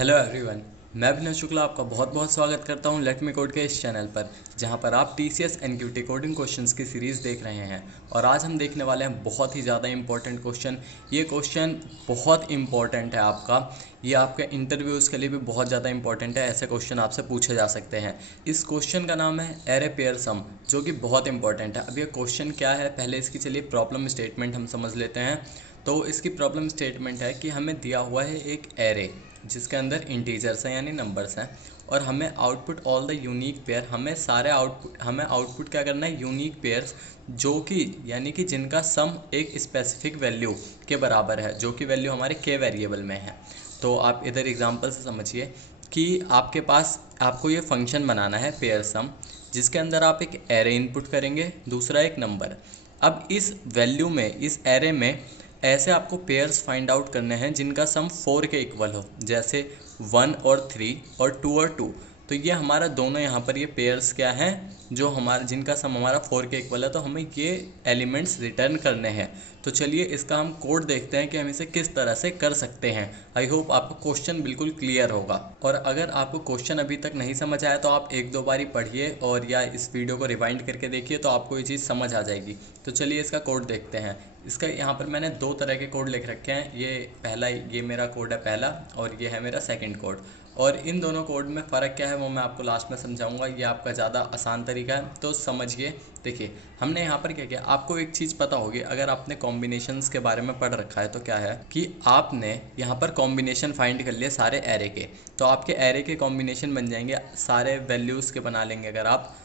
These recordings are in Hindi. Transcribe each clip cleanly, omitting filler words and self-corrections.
Hello everyone. मैं अभिनव शुक्ला आपका बहुत बहुत स्वागत करता हूं लेट मी कोड के इस चैनल पर, जहां पर आप टीसीएस एनक्यूटी कोडिंग क्वेश्चंस की सीरीज़ देख रहे हैं। और आज हम देखने वाले हैं बहुत ही ज़्यादा इंपॉर्टेंट क्वेश्चन। ये क्वेश्चन बहुत इंपॉर्टेंट है आपका, ये आपके इंटरव्यूज़ के लिए भी बहुत ज़्यादा इंपॉर्टेंट है। ऐसे क्वेश्चन आपसे पूछे जा सकते हैं। इस क्वेश्चन का नाम है एरे पेयर सम, जो कि बहुत इंपॉर्टेंट है। अब ये क्वेश्चन क्या है, पहले इसकी चलिए प्रॉब्लम स्टेटमेंट हम समझ लेते हैं। तो इसकी प्रॉब्लम स्टेटमेंट है कि हमें दिया हुआ है एक एरे जिसके अंदर इंटीजर्स हैं यानी नंबर्स हैं, और हमें output all the unique pair, हमें आउटपुट क्या करना है, यूनिक पेयर्स जो कि यानी कि जिनका सम एक स्पेसिफिक वैल्यू के बराबर है, जो कि वैल्यू हमारे के वेरिएबल में है। तो आप इधर एग्जांपल से समझिए कि आपके पास आपको ये फंक्शन बनाना है पेयर सम, जिसके अंदर आप एक एरे इनपुट करेंगे, दूसरा एक नंबर। अब इस वैल्यू में, इस एरे में ऐसे आपको पेयर्स फाइंड आउट करने हैं जिनका सम 4 के इक्वल हो, जैसे 1 और 3 और 2 और 2। तो ये हमारा दोनों यहाँ पर ये पेयर्स क्या हैं, जो हमारा जिनका सम हमारा 4 के इक्वल है। तो हमें ये एलिमेंट्स रिटर्न करने हैं। तो चलिए इसका हम कोड देखते हैं कि हम इसे किस तरह से कर सकते हैं। आई होप आपको क्वेश्चन बिल्कुल क्लियर होगा। और अगर आपको क्वेश्चन अभी तक नहीं समझ आया तो आप एक दो बारी पढ़िए और या इस वीडियो को रिवाइंड करके देखिए, तो आपको ये चीज़ समझ आ जाएगी। तो चलिए इसका कोड देखते हैं। इसका यहाँ पर मैंने दो तरह के कोड लिख रखे हैं। ये मेरा कोड है पहला, और ये है मेरा सेकंड कोड। और इन दोनों कोड में फ़र्क क्या है वो मैं आपको लास्ट में समझाऊंगा। ये आपका ज़्यादा आसान तरीका है, तो समझिए। देखिए हमने यहाँ पर क्या किया, आपको एक चीज़ पता होगी, अगर आपने कॉम्बिनेशंस के बारे में पढ़ रखा है तो क्या है कि आपने यहाँ पर कॉम्बिनेशन फाइंड कर लिए सारे एरे के। तो आपके एरे के कॉम्बिनेशन बन जाएंगे, सारे वैल्यूज़ के बना लेंगे अगर आप।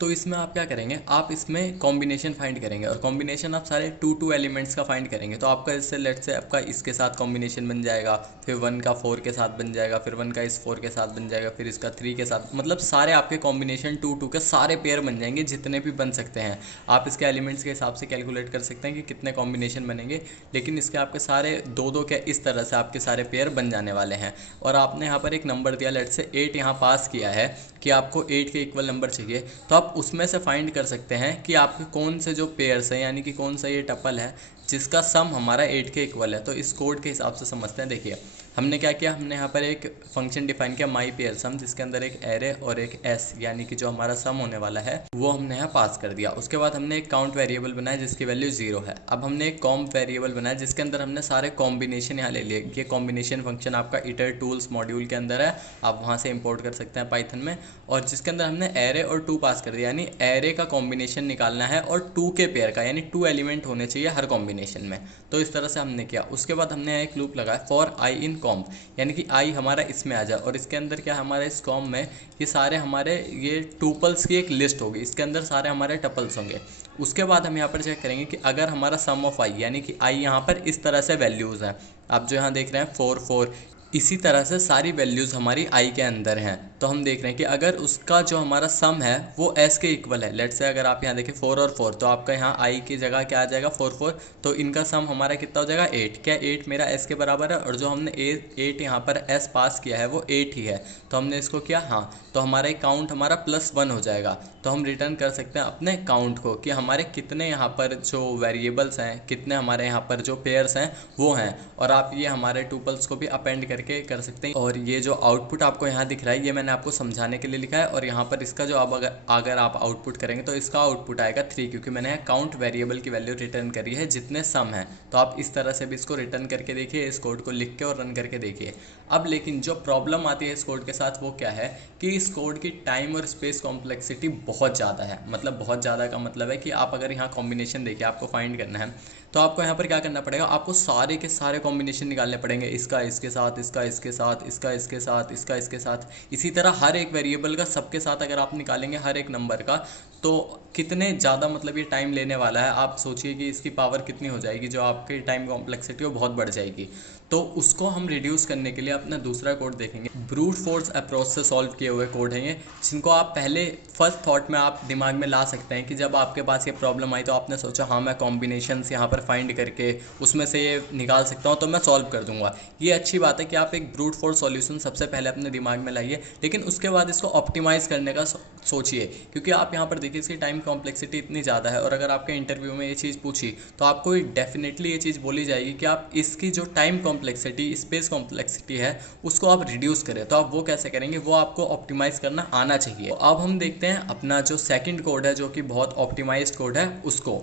तो इसमें आप क्या करेंगे, आप इसमें कॉम्बिनेशन फाइंड करेंगे, और कॉम्बिनेशन आप सारे 2 एलिमेंट्स का फाइंड करेंगे। तो आपका इससे लेट से आपका इसके साथ कॉम्बिनेशन बन जाएगा, फिर 1 का 4 के साथ बन जाएगा, फिर 1 का इस 4 के साथ बन जाएगा, फिर इसका 3 के साथ, मतलब सारे आपके कॉम्बिनेशन 2 के सारे पेयर बन जाएंगे जितने भी बन सकते हैं। आप इसके एलिमेंट्स के हिसाब से कैलकुलेट कर सकते हैं कि कितने कॉम्बिनेशन बनेंगे, लेकिन इसके आपके सारे 2 के इस तरह से आपके सारे पेयर बन जाने वाले हैं। और आपने यहाँ पर एक नंबर दिया, लेट से 8 यहाँ पास किया है कि आपको 8 के इक्वल नंबर चाहिए। तो आप उसमें से फाइंड कर सकते हैं कि आपके कौन से जो पेयर्स हैं, यानी कि कौन सा ये टपल है जिसका सम हमारा 8 के इक्वल है। तो इस कोड के हिसाब से समझते हैं। देखिए हमने क्या किया, हमने यहाँ पर एक फंक्शन डिफाइन किया माई पेयर सम, जिसके अंदर एक एरे और एक एस यानी कि जो हमारा सम होने वाला है वो हमने यहाँ पास कर दिया। उसके बाद हमने एक काउंट वेरिएबल बनाया जिसकी वैल्यू 0 है। अब हमने एक कॉम्प वेरिएबल बनाया जिसके अंदर हमने सारे कॉम्बिनेशन यहाँ ले लिए। ये कॉम्बिनेशन फंक्शन आपका इटर टूल्स मॉड्यूल के अंदर है, आप वहाँ से इंपोर्ट कर सकते हैं पाइथन में। और जिसके अंदर हमने एरे और 2 पास कर दिया, यानी एरे का कॉम्बिनेशन निकालना है और 2 के पेयर का, यानी 2 एलिमेंट होने चाहिए हर कॉम्बिनेशन में। तो इस तरह से हमने किया। उसके बाद हमने एक लूप लगाया फॉर आई इन कॉम्प, यानी कि आई हमारा इसमें आ जाए, और इसके अंदर क्या हमारे इस कॉम में ये सारे हमारे ये टूपल्स की एक लिस्ट होगी, इसके अंदर सारे हमारे टपल्स होंगे। उसके बाद हम यहाँ पर चेक करेंगे कि अगर हमारा सम ऑफ आई, यानी कि आई यहाँ पर इस तरह से वैल्यूज़ हैं, आप जो यहाँ देख रहे हैं 4 4, इसी तरह से सारी वैल्यूज़ हमारी आई के अंदर हैं। तो हम देख रहे हैं कि अगर उसका जो हमारा सम है वो एस के इक्वल है, लेट से अगर आप यहाँ देखें 4 और 4, तो आपका यहाँ आई की जगह क्या आ जाएगा 4 4, तो इनका सम हमारा कितना हो जाएगा 8। क्या 8 मेरा एस के बराबर है, और जो हमने 8 यहाँ पर एस पास किया है वो 8 ही है। तो हमने इसको किया हाँ, तो हमारा काउंट हमारा +1 हो जाएगा। तो हम रिटर्न कर सकते हैं अपने काउंट को कि हमारे कितने यहाँ पर जो वेरिएबल्स हैं, कितने हमारे यहाँ पर जो पेयर्स हैं वो हैं। और आप ये हमारे टूपल्स को भी अपेंड करके कर सकते हैं। और ये जो आउटपुट आपको यहाँ दिख रहा है ये मैंने आपको समझाने के लिए लिखा है। और यहाँ पर इसका जो अब अगर आप आउटपुट करेंगे तो इसका आउटपुट आएगा 3, क्योंकि मैंने काउंट वेरिएबल की वैल्यू रिटर्न करी है जितने सम हैं। तो आप इस तरह से भी इसको रिटर्न करके देखिए, इस कोड को लिख के और रन करके देखिए। अब लेकिन जो प्रॉब्लम आती है इस कोड के साथ वो क्या है कि इस कोड की टाइम और स्पेस कॉम्प्लेक्सिटी बहुत ज़्यादा है। मतलब बहुत ज़्यादा का मतलब है कि आप अगर यहाँ कॉम्बिनेशन देखिए, आपको फाइंड करना है, तो आपको यहाँ पर क्या करना पड़ेगा, आपको सारे के सारे कॉम्बिनेशन निकालने पड़ेंगे। इसका इसके साथ, इसका इसके साथ, इसका इसके साथ, इसका इसके साथ, इसी तरह हर एक वेरिएबल का सबके साथ अगर आप निकालेंगे हर एक नंबर का, तो कितने ज़्यादा मतलब ये टाइम लेने वाला है। आप सोचिए कि इसकी पावर कितनी हो जाएगी, जो आपकी टाइम कॉम्प्लेक्सिटी वो बहुत बढ़ जाएगी। तो उसको हम रिड्यूस करने के लिए अपना दूसरा कोड देखेंगे। ब्रूट फोर्स अप्रोच से सॉल्व किए हुए कोड हैं ये, जिनको आप पहले फर्स्ट थॉट में आप दिमाग में ला सकते हैं कि जब आपके पास ये प्रॉब्लम आई तो आपने सोचा हाँ मैं कॉम्बिनेशंस यहाँ पर फाइंड करके उसमें से ये निकाल सकता हूँ, तो मैं सॉल्व कर दूंगा। ये अच्छी बात है कि आप एक ब्रूट फोर्स सॉल्यूशन सबसे पहले अपने दिमाग में लाइए, लेकिन उसके बाद इसको ऑप्टिमाइज़ करने का सोचिए। क्योंकि आप यहाँ पर देखिए कि इसकी टाइम कॉम्प्लेक्सिटी इतनी ज़्यादा है, और अगर आपके इंटरव्यू में ये चीज़ पूछी तो आपको डेफिनेटली ये चीज़ बोली जाएगी कि आप इसकी जो टाइम कॉम्प्लेक्सिटी, स्पेस कॉम्प्लेक्सिटी है, उसको आप रिड्यूस करें। तो आप वो कैसे करेंगे, वो आपको ऑप्टिमाइज़ करना आना चाहिए। तो अब हम देखते हैं अपना जो सेकंड कोड है, जो कि बहुत ऑप्टिमाइज्ड कोड है, उसको।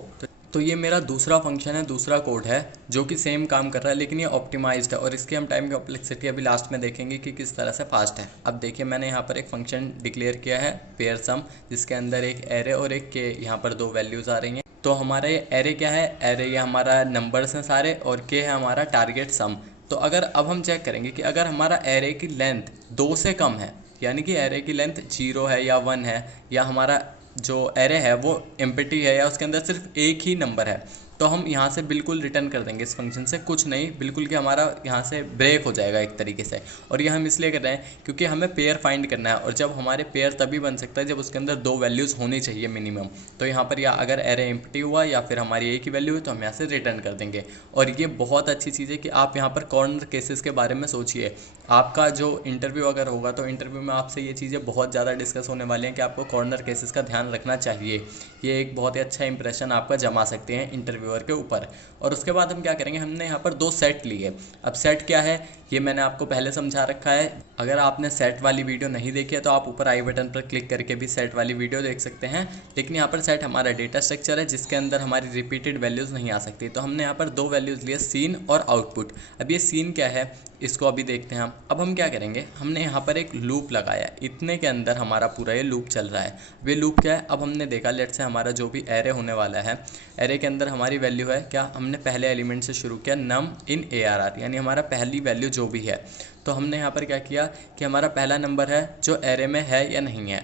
तो ये मेरा दूसरा फंक्शन है, दूसरा कोड है, जो कि सेम काम कर रहा है, लेकिन ये ऑप्टिमाइज्ड है, और इसकी हम टाइम कॉम्प्लेक्सिटी अभी लास्ट में देखेंगे कि किस तरह से फास्ट है। अब देखिए, मैंने यहाँ पर एक फंक्शन डिक्लेयर किया है पेयर सम, जिसके अंदर एक एरे और एक के, यहाँ पर दो वैल्यूज़ आ रही हैं। तो हमारा ये एरे क्या है, एरे ये हमारा नंबर्स हैं सारे, और के है हमारा टारगेट सम। तो अगर अब हम चेक करेंगे कि अगर हमारा एरे की लेंथ 2 से कम है, यानी कि एरे की लेंथ 0 है या 1 है, या हमारा जो एरे है वो एम्प्टी है, या उसके अंदर सिर्फ एक ही नंबर है, तो हम यहाँ से बिल्कुल रिटर्न कर देंगे इस फंक्शन से कुछ नहीं, बिल्कुल कि हमारा यहाँ से ब्रेक हो जाएगा एक तरीके से। और ये हम इसलिए कर रहे हैं क्योंकि हमें पेयर फाइंड करना है, और जब हमारे पेयर तभी बन सकता है जब उसके अंदर 2 वैल्यूज़ होनी चाहिए मिनिमम। तो यहाँ पर या अगर एरे एम्प्टी हुआ या फिर हमारी एक ही वैल्यू हुई, तो हम यहाँ से रिटर्न कर देंगे। और ये बहुत अच्छी चीज़ है कि आप यहाँ पर कॉर्नर केसेस के बारे में सोचिए। आपका जो इंटरव्यू अगर होगा तो इंटरव्यू में आपसे ये चीज़ें बहुत ज़्यादा डिस्कस होने वाली हैं कि आपको कॉर्नर केसेस का ध्यान रखना चाहिए। ये एक बहुत ही अच्छा इंप्रेशन आपका जमा सकते हैं इंटरव्यूअर के ऊपर। और उसके बाद हम क्या करेंगे, हमने यहाँ पर 2 सेट लिए। अब सेट क्या है ये मैंने आपको पहले समझा रखा है। अगर आपने सेट वाली वीडियो नहीं देखी है तो आप ऊपर आई बटन पर क्लिक करके भी सेट वाली वीडियो देख सकते हैं। लेकिन यहाँ पर सेट हमारा डेटा स्ट्रक्चर है, जिसके अंदर हमारी रिपीटेड वैल्यूज़ नहीं आ सकती। तो हमने यहाँ पर 2 वैल्यूज़ लिए, सीन और आउटपुट। अब ये सीन क्या है इसको अभी देखते हैं हम। अब हम क्या करेंगे, हमने यहाँ पर एक लूप लगाया, इतने के अंदर हमारा पूरा ये लूप चल रहा है। ये लूप क्या है, अब हमने देखा लेट से हमारा जो भी एरे होने वाला है, एरे के अंदर हमारी वैल्यू है क्या, हमने पहले एलिमेंट से शुरू किया नम इन ARR, यानी हमारा पहली वैल्यू जो भी है। तो हमने यहाँ पर क्या किया कि हमारा पहला नंबर है जो एरे में है या नहीं है।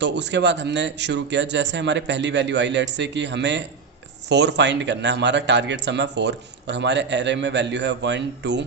तो उसके बाद हमने शुरू किया, जैसे हमारे पहली वैल्यू आई, लेट से कि हमें 4 फाइंड करना है, हमारा टारगेट सम है 4, और हमारे एरे में वैल्यू है 1 2,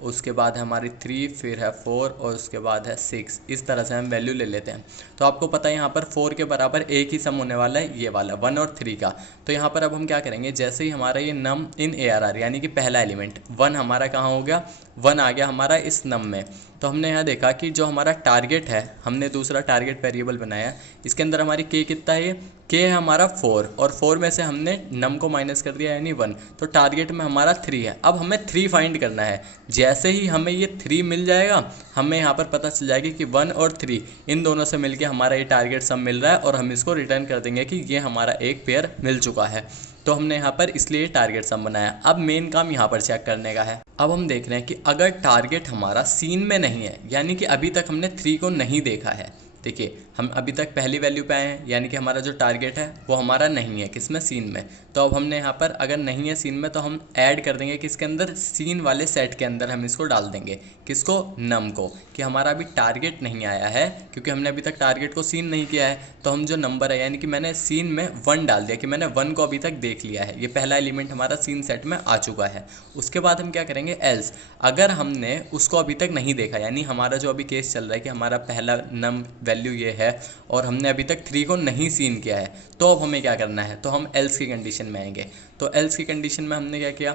उसके बाद है हमारी 3, फिर है 4, और उसके बाद है 6। इस तरह से हम वैल्यू ले लेते हैं। तो आपको पता है यहाँ पर 4 के बराबर एक ही सम होने वाला है, ये वाला 1 और 3 का। तो यहाँ पर अब हम क्या करेंगे, जैसे ही हमारा ये नम इन ARR यानी कि पहला एलिमेंट 1 हमारा कहाँ हो गया, 1 आ गया हमारा इस नम में। तो हमने यहाँ देखा कि जो हमारा टारगेट है, हमने दूसरा टारगेट वेरिएबल बनाया, इसके अंदर हमारी के कितना है, के है हमारा 4, और 4 में से हमने नम को माइनस कर दिया यानी 1। तो टारगेट में हमारा 3 है। अब हमें 3 फाइंड करना है। जैसे ही हमें ये 3 मिल जाएगा, हमें यहाँ पर पता चल जाएगी कि 1 और 3 इन दोनों से मिलके हमारा ये टारगेट सम मिल रहा है, और हम इसको रिटर्न कर देंगे कि ये हमारा एक पेयर मिल चुका है। तो हमने यहाँ पर इसलिए टारगेट सम बनाया। अब मेन काम यहाँ पर चेक करने का है। अब हम देख रहे हैं कि अगर टारगेट हमारा सीन में नहीं है, यानी कि अभी तक हमने 3 को नहीं देखा है। देखिए, हम अभी तक पहली वैल्यू पे आए हैं, यानी कि हमारा जो टारगेट है वो हमारा नहीं है, किसमें, सीन में। तो अब हमने यहाँ पर अगर नहीं है सीन में, तो हम ऐड कर देंगे किसके अंदर, सीन वाले सेट के अंदर हम इसको डाल देंगे। किसको, नम को, कि हमारा अभी टारगेट नहीं आया है, क्योंकि हमने अभी तक टारगेट को सीन नहीं किया है। तो हम जो नंबर है, यानी कि मैंने सीन में 1 डाल दिया कि मैंने 1 को अभी तक देख लिया है, ये पहला एलिमेंट हमारा सीन सेट में आ चुका है। उसके बाद हम क्या करेंगे, एल्स, अगर हमने उसको अभी तक नहीं देखा, यानी हमारा जो अभी केस चल रहा है कि हमारा पहला नम वैल्यू ये है और हमने अभी तक 3 को नहीं सीन किया है, तो अब हमें क्या करना है, तो हम एल्स की कंडीशन में आएंगे। तो एल्स की कंडीशन में हमने क्या किया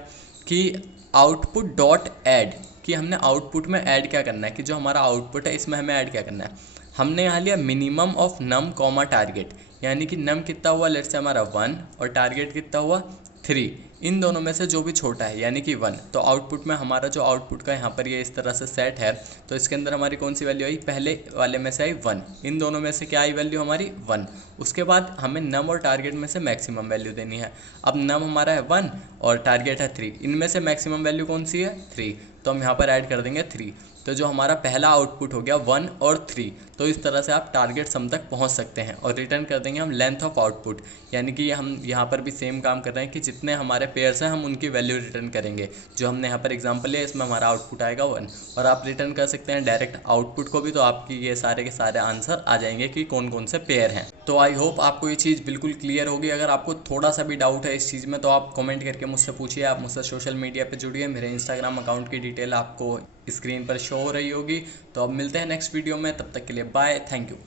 कि आउटपुट डॉट ऐड, कि हमने आउटपुट में ऐड क्या करना है, कि जो हमारा आउटपुट है इसमें हमें ऐड क्या करना है। हमने यहाँ लिया minimum of num comma target, यानी कि नम कितना हुआ, लेट्स से हमारा 1, और टारगेट कितना हुआ 3, इन दोनों में से जो भी छोटा है यानी कि 1। तो आउटपुट में हमारा जो आउटपुट का यहाँ पर ये इस तरह से सेट है, तो इसके अंदर हमारी कौन सी वैल्यू आई, पहले वाले में से आई 1, इन दोनों में से क्या आई वैल्यू हमारी 1। उसके बाद हमें नम और टारगेट में से मैक्सिमम वैल्यू देनी है। अब नम हमारा है 1 और टारगेट है 3, इनमें से मैक्सिमम वैल्यू कौन सी है, 3, तो हम यहाँ पर ऐड कर देंगे 3। तो जो हमारा पहला आउटपुट हो गया 1 और 3। तो इस तरह से आप टारगेट सम तक पहुंच सकते हैं, और रिटर्न कर देंगे हम लेंथ ऑफ आउटपुट, यानी कि हम यहाँ पर भी सेम काम कर रहे हैं कि जितने हमारे पेयर्स हैं हम उनकी वैल्यू रिटर्न करेंगे। जो हमने यहाँ पर एग्जांपल लिया इसमें हमारा आउटपुट आएगा 1, और आप रिटर्न कर सकते हैं डायरेक्ट आउटपुट को भी, तो आपकी ये सारे के सारे आंसर आ जाएंगे कि कौन कौन से पेयर हैं। तो आई होप आपको ये चीज़ बिल्कुल क्लियर होगी। अगर आपको थोड़ा सा भी डाउट है इस चीज़ में तो आप कमेंट करके मुझसे पूछिए। आप मुझसे सोशल मीडिया पे जुड़िए, मेरे इंस्टाग्राम अकाउंट की डिटेल आपको स्क्रीन पर शो हो रही होगी। तो अब मिलते हैं नेक्स्ट वीडियो में, तब तक के लिए बाय, थैंक यू।